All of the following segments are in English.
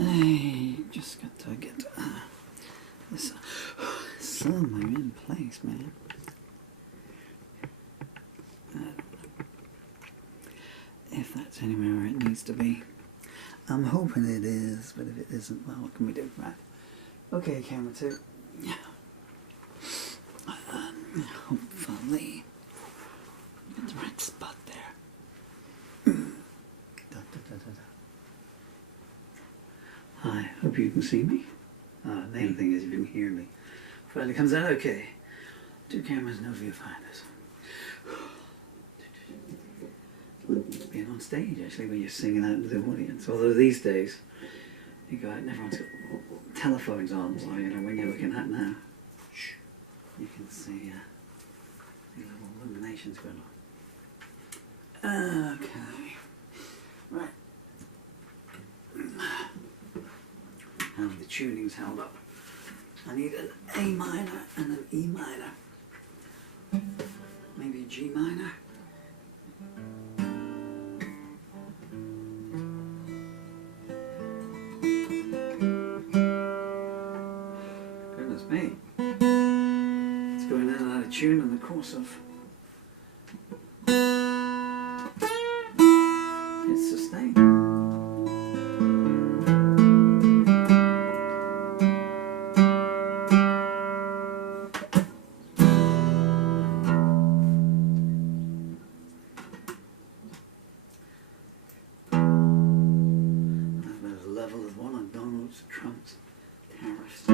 I just got to get this somewhere in place, man. I don't know if that's anywhere where it needs to be. I'm hoping it is, but if it isn't, well, what can we do? Right. Okay, camera 2. Yeah. Hopefully, get the right spot there. Hi, hope you can see me. The main thing is if you can hear me. Finally comes out okay. 2 cameras, no viewfinders. Being on stage, actually, when you're singing out to the audience. Although these days, you go out and everyone's got telephones on, so you know when you're looking at now, you can see the little illuminations going on. Okay, right. How the tuning's held up. I need an A minor and an E minor. Maybe a G minor. Goodness me. It's going in and out of tune in the course of... It's sustained. Trump's tariffs.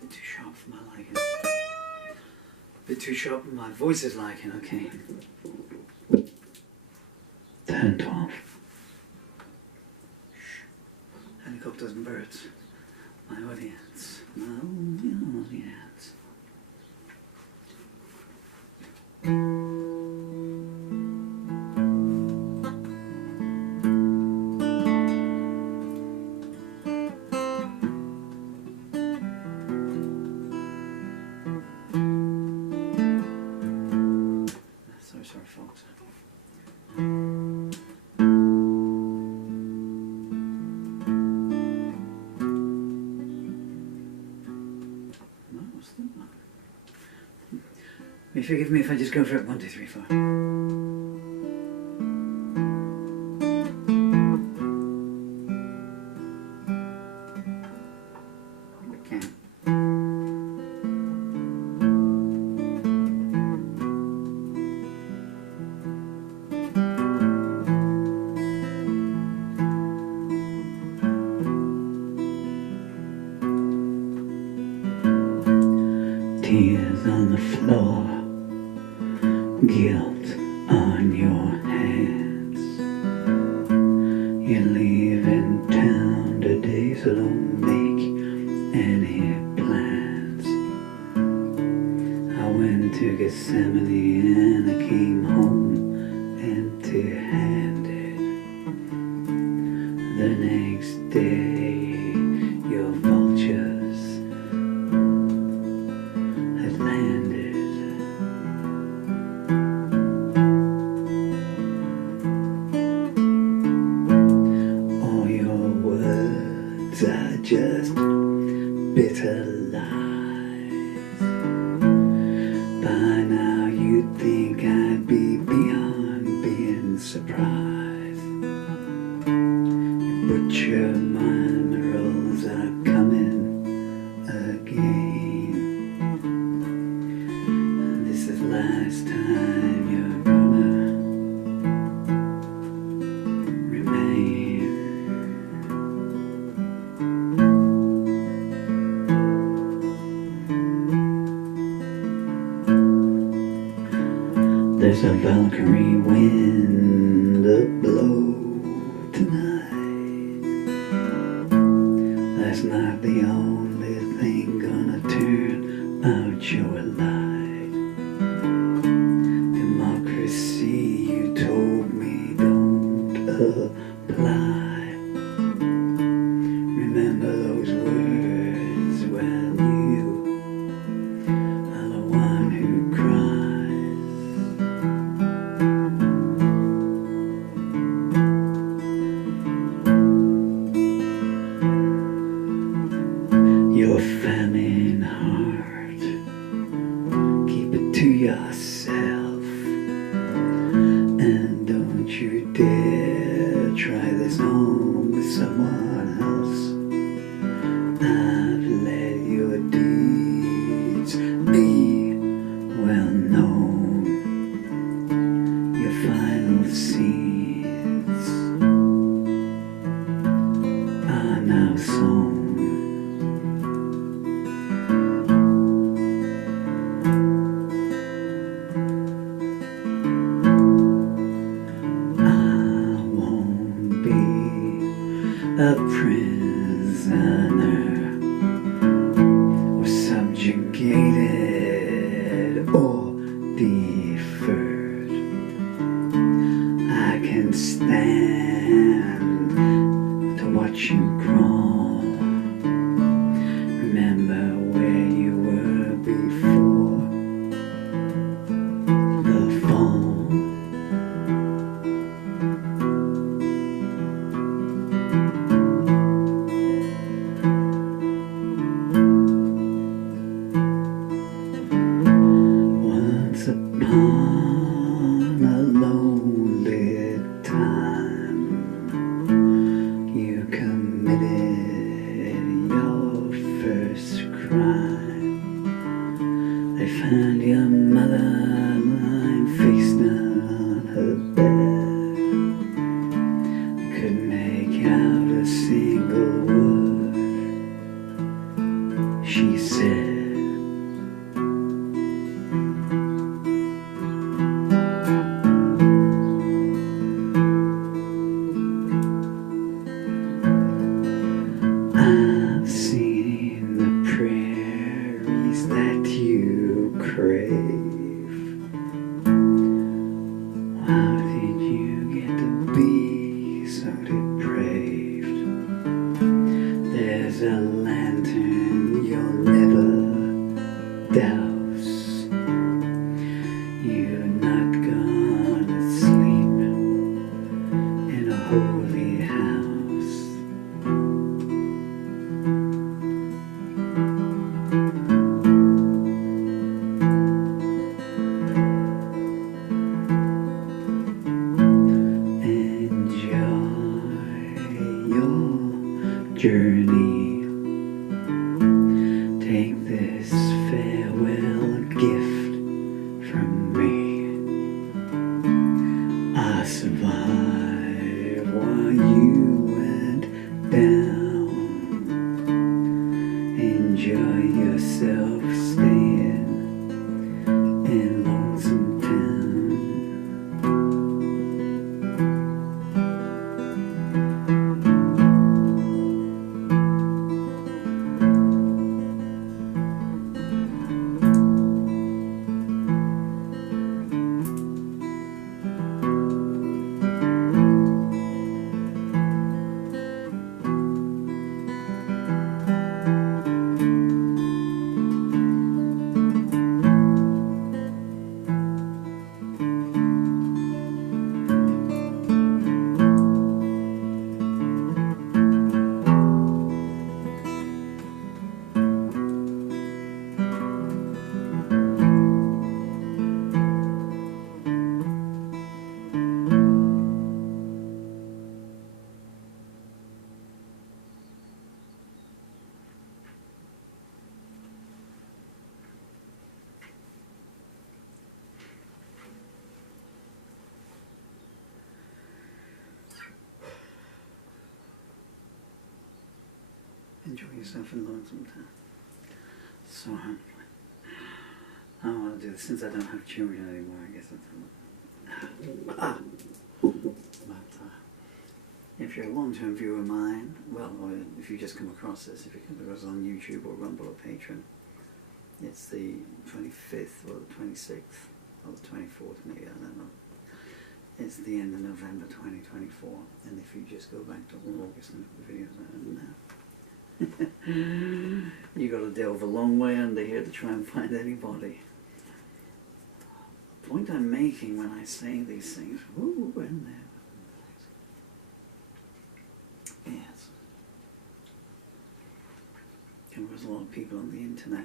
Bit too sharp for my liking. Bit too sharp for my voice's liking, okay. 10, 12. Helicopters and birds. My audience. My audience. Sorry, folks. Will you forgive me if I just go for it? 1, 2, 3, 4. I can. Tears on the floor. Guilt on your hands. You're leaving town today, so don't make any plans. I went to Gethsemane and I came home empty-handed. The next day, your vultures had landed. Are just bitter lies. By now you'd think I'd be beyond being surprised. Your butcher minerals are coming again. This is last time you're gonna remain. There's a Valkyrie wind to blow tonight. That's not the only thing gonna turn out your light. Democracy, you told me, don't apply. your famine heart. Keep it to yourself, and don't you dare try this on with someone else. I've let your deeds be well known. Your final seeds are now sown. A prisoner, or subjugated, or deferred. I can stand to watch you crawl. Remember where you were before the fall. Upon a lonely time, you committed your first crime. They found your mother lying face down on her bed. They couldn't make out a single word she said. I've seen the prairies that you crave. How did you get to be so depraved? There's a lantern you'll never douse. You're not gonna sleep in a holy house. Journey. Take this farewell gift from me. I survived while you went down. Enjoy yourself staying in Lonesome Town. Enjoy yourself in Lonesome Town. So hard. I want to do this since I don't have children anymore. I guess that's if you're a long-term viewer of mine, well, or if you just come across this, if you come across it on YouTube or Rumble or Patreon, it's the 25th or the 26th or the 24th, maybe, I don't know. It's the end of November 2024, and if you just go back to August and the videos I have now. You got to delve a long way under here to try and find anybody. The point I'm making when I say these things, ooh, in there. Yes. Can we there's a lot of people on the internet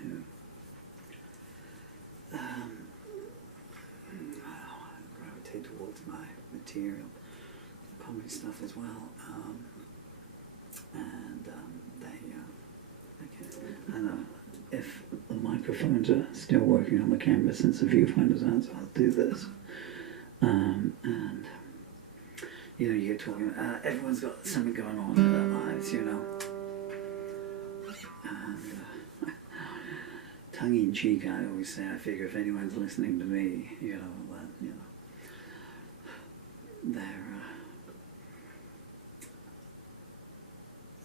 who gravitate towards my material, comic stuff as well, and I know if the microphones are still working on the camera since the viewfinder's out, so I'll do this. And you know, you're talking. Everyone's got something going on in their lives, you know. And tongue in cheek, I always say, I figure if anyone's listening to me, you know, that they're.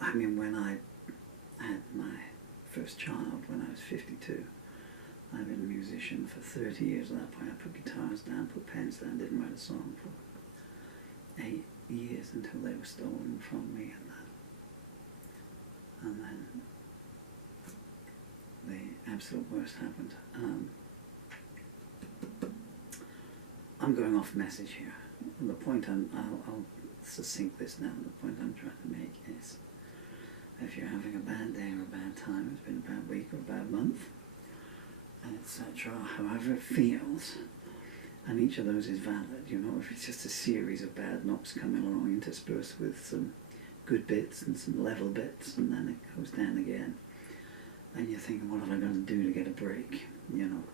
I mean, when I had my first child when I was 52. I've been a musician for 30 years at that point. I put guitars down, put pens down, didn't write a song for 8 years until they were stolen from me, and then the absolute worst happened. I'm going off message here. The point I'll succinct this now. The point I'm trying to make is, if you're having a bad day or a bad time, it's been a bad week or a bad month, etc., however it feels, and each of those is valid, you know, if it's just a series of bad knocks coming along interspersed with some good bits and some level bits, and then it goes down again, and you're thinking, what have I got to do to get a break, you know?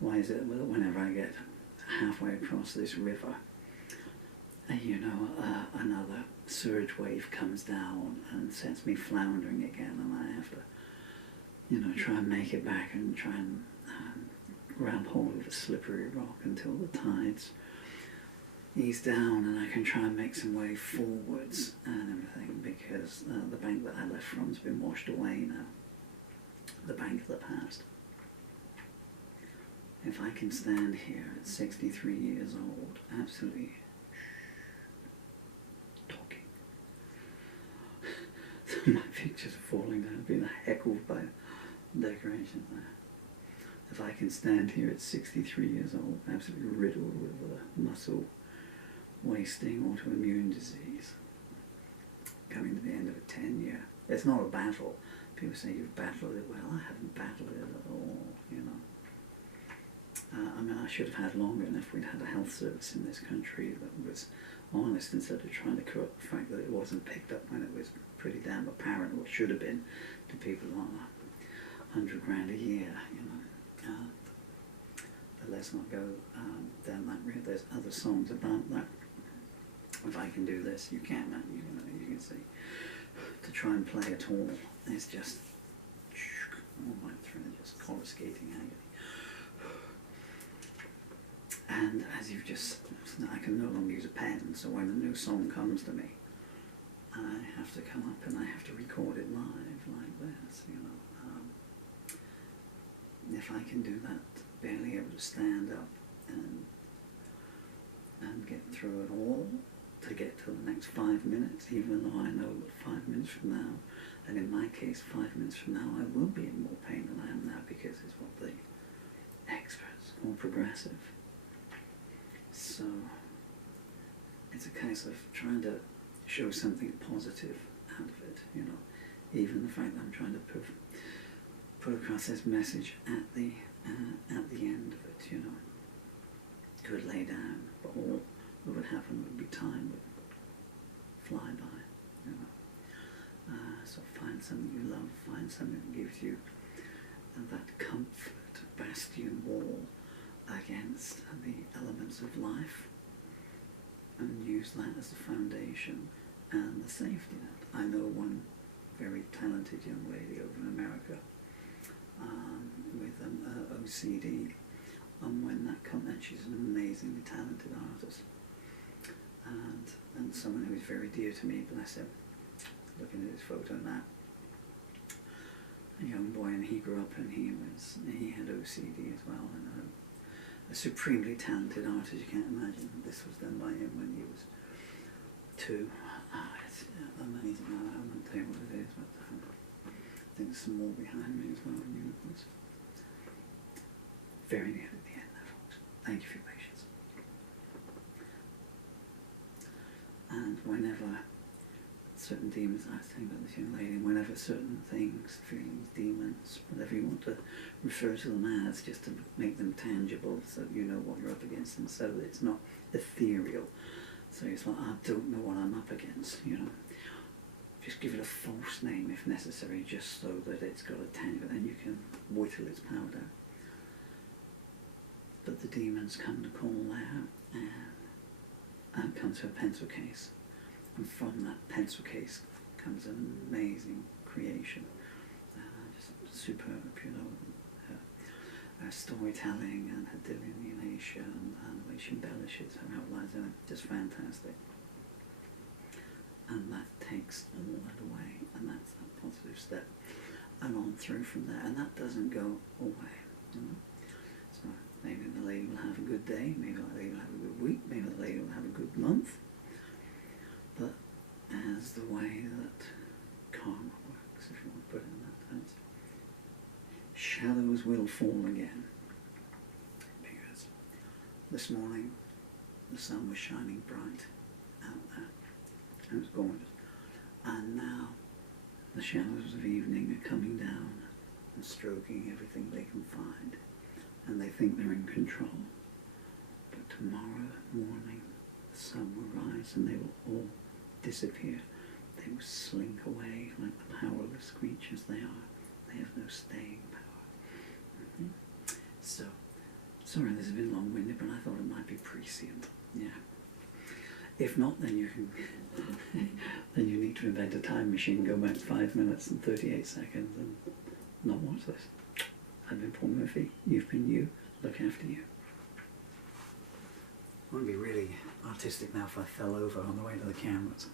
Why is it that whenever I get halfway across this river, you know, another surge wave comes down and sets me floundering again, and I have to, you know, try and make it back and try and grab hold of a slippery rock until the tides ease down and I can try and make some way forwards and everything, because the bank that I left from has been washed away now, the bank of the past. If I can stand here at 63 years old, absolutely my pictures are falling down, being heckled by decorations there. If I can stand here at 63 years old, absolutely riddled with a muscle wasting autoimmune disease, coming to the end of a 10-year. It's not a battle. People say you've battled it. Well, I haven't battled it at all, you know. I mean, I should have had longer enough. We'd had a health service in this country that was honest instead of trying to corrupt the fact that it wasn't picked up when it was pretty damn apparent what should have been to people on $100 grand a year, you know. But let's not go down that route. There's other songs about that. If I can do this, you can, man. You know, you can see. To try and play at all, it's just all the way through, just coruscating agony. And as you've just, I can no longer use a pen, so when a new song comes to me, I have to come up and I have to record it live like this, you know. If I can do that, barely able to stand up and get through it all, to get to the next 5 minutes, even though I know that 5 minutes from now, and in my case 5 minutes from now, I will be in more pain than I am now, because it's what the experts call progressive. So it's a case of trying to show something positive out of it, you know. Even the fact that I'm trying to put across this message at the end of it, you know. Could lay down, but all that would happen would be time would fly by, you know. So find something you love, find something that gives you that comfort, bastion wall against the elements of life, and use that as the foundation and the safety net. I know one very talented young lady over in America with OCD, and when that comes, and she's an amazingly talented artist, and someone who is very dear to me, bless him, looking at his photo now, a young boy, and he grew up and he had OCD as well, and a supremely talented artist, you can't imagine. This was done by him when he was 2. It's amazing. I won't tell you what it is, but I think there's some more behind me as well. Unicorns. Very near at the end now, folks. Thank you for your patience. And whenever certain demons. I was telling about this young lady, and whenever certain things, feelings, demons, whatever you want to refer to them as, just to make them tangible so you know what you're up against, and so that it's not ethereal. So it's like, I don't know what I'm up against, you know. Just give it a false name if necessary, just so that it's got a tangible, and you can whittle its power down. But the demons come to call out, and come to a pencil case. And from that pencil case comes an amazing creation. Just superb, you know. Her storytelling and her delineation and the way she embellishes her outlines, and just fantastic. And that takes all that away, and that's a positive step. And on through from there, and that doesn't go away, you know. So maybe the lady will have a good day, maybe the lady will have a good week, maybe the lady will have a good month. But as the way that karma works, if you want to put it in that sense, shadows will fall again. Because this morning the sun was shining bright out there. It was gorgeous. And now the shadows of evening are coming down and stroking everything they can find. And they think they're in control. But tomorrow morning the sun will rise and they will all disappear. They will slink away like the powerless creatures they are. They have no staying power. So, sorry this has been long-winded, but I thought it might be prescient. Yeah. If not, then you can then you need to invent a time machine, go back 5 minutes and 38 seconds and not watch this. I've been Paul Murphy, you've been you, look after you. I want to be really artistic now if I fell over on the way to the cameras.